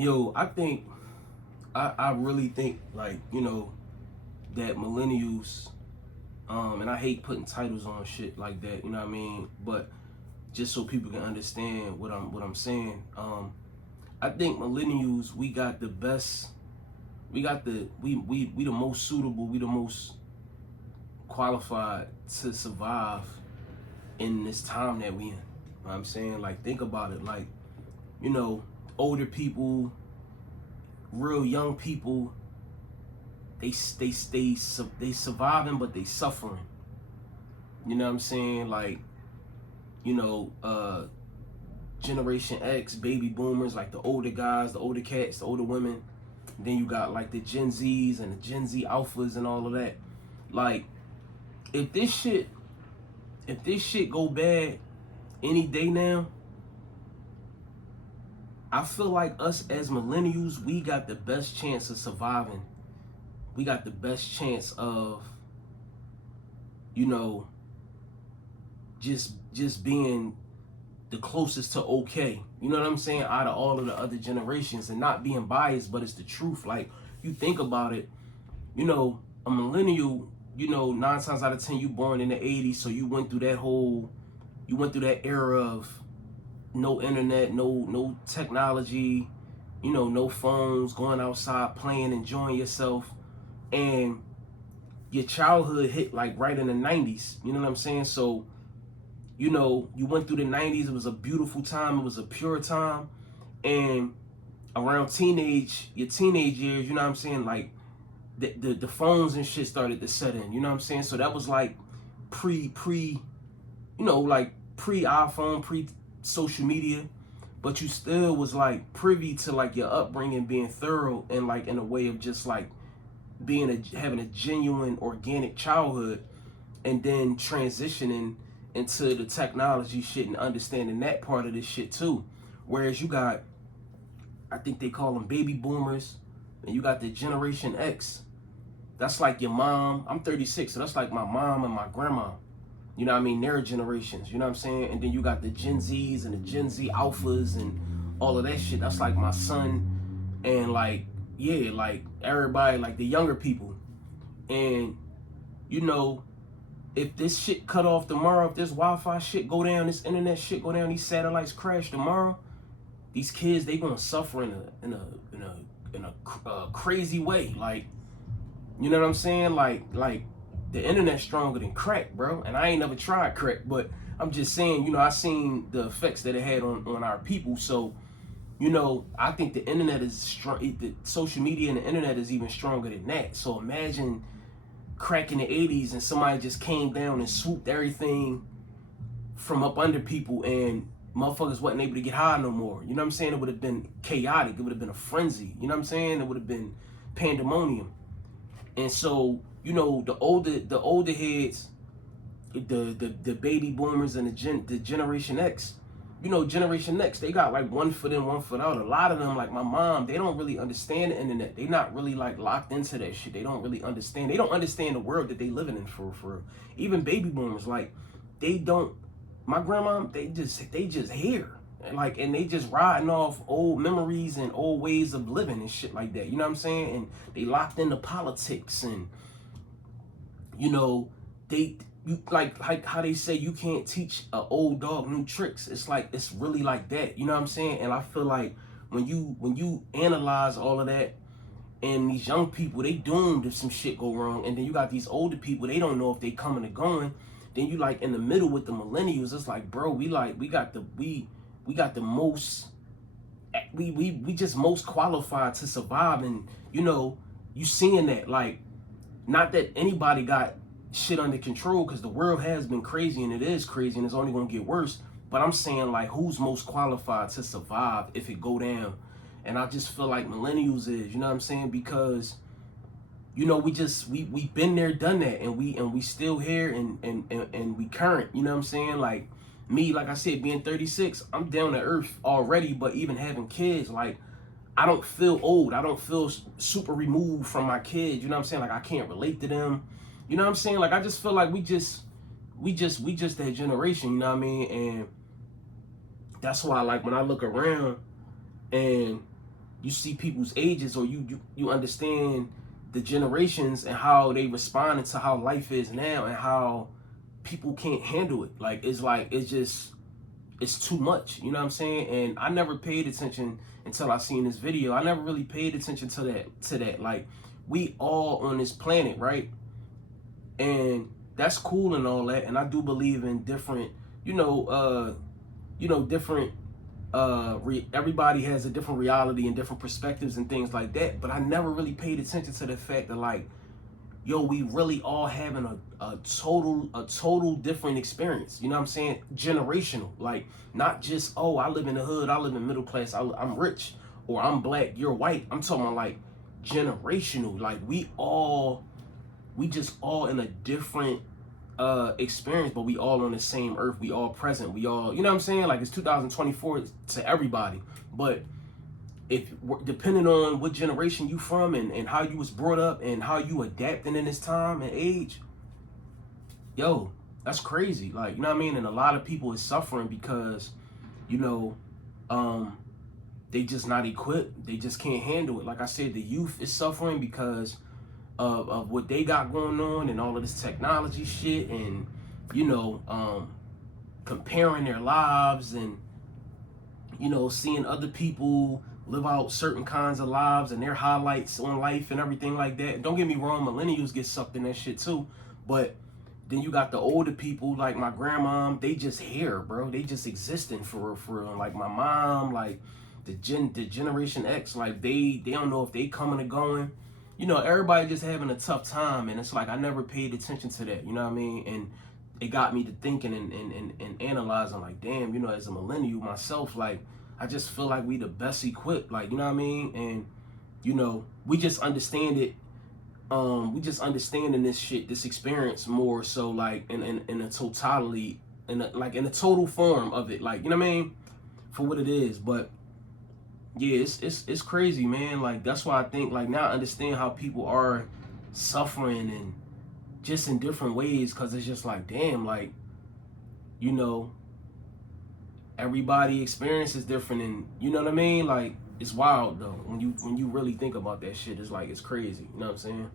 Yo, I really think like, that millennials, and I hate putting titles on shit like that, you know what I mean? But just so people can understand what I'm saying. I think millennials, we got the best, we got we the most suitable, we the most qualified to survive in this time that we in. You know what I'm saying? Like, think about it. Like, you know, older people, real young people, they surviving, but they suffering. You know what I'm saying? Like, you know, Generation X, baby boomers, like the older guys, the older cats, the older women. Then you got like the Gen Zs and the Gen Z alphas and all of that. Like, if this shit, if this shit go bad any day now, I feel like us as millennials, we got the best chance of surviving. We got the best chance of, you know, just being the closest to okay. You know what I'm saying? Out of all of the other generations, and not being biased, but it's the truth. Like, you think about it, a millennial, 9 times out of 10, you born in the 80s, so you went through that era of no internet, no technology, no phones, going outside, playing, enjoying yourself, and your childhood hit like right in the 90s. You know what I'm saying? So, you went through the 90s. It was a beautiful time. It was a pure time. And around your teenage years, you know what I'm saying? Like, the phones and shit started to set in. You know what I'm saying? So that was like pre, like pre iPhone, pre social media. But you still was like privy to like your upbringing being thorough, and like in a way of just like having a genuine organic childhood, and then transitioning into the technology shit and understanding that part of this shit too. Whereas you got, I think they call them baby boomers, and you got the Generation X. That's like your mom. I'm 36, so that's like my mom and my grandma. You know what I mean? Their generations, you know what I'm saying? And then you got the Gen Zs and the Gen Z alphas and all of that shit. That's like my son, and like, yeah, like everybody, like the younger people. And, you know, if this shit cut off tomorrow, if this Wi-Fi shit go down, this internet shit go down, these satellites crash tomorrow, these kids, they gonna suffer in a crazy way. Like, you know what I'm saying? Like the internet's stronger than crack, bro. And I ain't never tried crack, but I'm just saying, I seen the effects that it had on our people. So, I think the internet is strong. The social media and the internet is even stronger than that. So imagine crack in the 80s and somebody just came down and swooped everything from up under people, and motherfuckers wasn't able to get high no more. You know what I'm saying? It would have been chaotic. It would have been a frenzy. You know what I'm saying? It would have been pandemonium. And so, the older heads, the baby boomers and the Generation X, Generation X, they got like one foot in, one foot out. A lot of them, like my mom, they don't really understand the internet. They not really like locked into that shit. They don't really understand. They don't understand the world that they living in for. Even baby boomers, like, they don't. My grandma, they just here. And they just riding off old memories and old ways of living and shit like that. You know what I'm saying? And they locked into politics, and they like how they say you can't teach an old dog new tricks. It's like, it's really like that. You know what I'm saying? And I feel like when you analyze all of that, and these young people, they doomed if some shit go wrong, and then you got these older people, they don't know if they coming or going. Then you like in the middle with the millennials. It's like, bro, we got the most, we just most qualified to survive. And you seeing that, like, not that anybody got shit under control, because the world has been crazy, and it is crazy, and it's only gonna get worse. But I'm saying, like, who's most qualified to survive if it go down? And I just feel like millennials is, you know what I'm saying? Because we been there, done that, and we still here, and we current, you know what I'm saying? Like me, like I said, being 36, I'm down to earth already. But even having kids, like, I don't feel old. I don't feel super removed from my kids. You know what I'm saying? Like, I can't relate to them. You know what I'm saying? Like, I just feel like we just that generation. You know what I mean? And that's why, like, when I look around and you see people's ages, or you understand the generations and how they responded to how life is now and how people can't handle it. Like it's just it's too much. You know what I'm saying? And I never paid attention until I seen this video. I never really paid attention to that. Like, we all on this planet, right? And that's cool and all that. And I do believe in different, different everybody has a different reality and different perspectives and things like that. But I never really paid attention to the fact that, like, yo, we really all having a total different experience. You know what I'm saying? Generational. Like, not just, oh, I live in the hood, I live in middle class, I'm rich, or I'm black, you're white. I'm talking about, like, generational. Like, we just all in a different experience, but we all on the same earth. We all present. We all, you know what I'm saying? Like, it's 2024 to everybody. But if depending on what generation you from and how you was brought up and how you adapting in this time and age, yo, that's crazy. Like, you know what I mean? And a lot of people is suffering because, they just not equipped. They just can't handle it. Like I said, the youth is suffering because of what they got going on and all of this technology shit, and comparing their lives and seeing other people live out certain kinds of lives and their highlights on life and everything like that. Don't get me wrong, millennials get sucked in that shit too, but then you got the older people like my grandma. They just here, bro. They just existing for real. Like my mom, like the generation X, like they don't know if they coming or going. Everybody just having a tough time, and it's like I never paid attention to that. You know what I mean? And it got me to thinking and analyzing, like, damn, as a millennial myself, like, I just feel like we the best equipped, like, you know what I mean? And we just understand it. We just understanding this shit, this experience more so, like, in a totality, in a total form of it, like, you know what I mean, for what it is. But yeah, it's crazy, man. Like, that's why I think, like, now I understand how people are suffering and just in different ways, because it's just like, damn, like, everybody experience is different, and you know what I mean? Like, it's wild though when you really think about that shit. It's like, it's crazy, you know what I'm saying?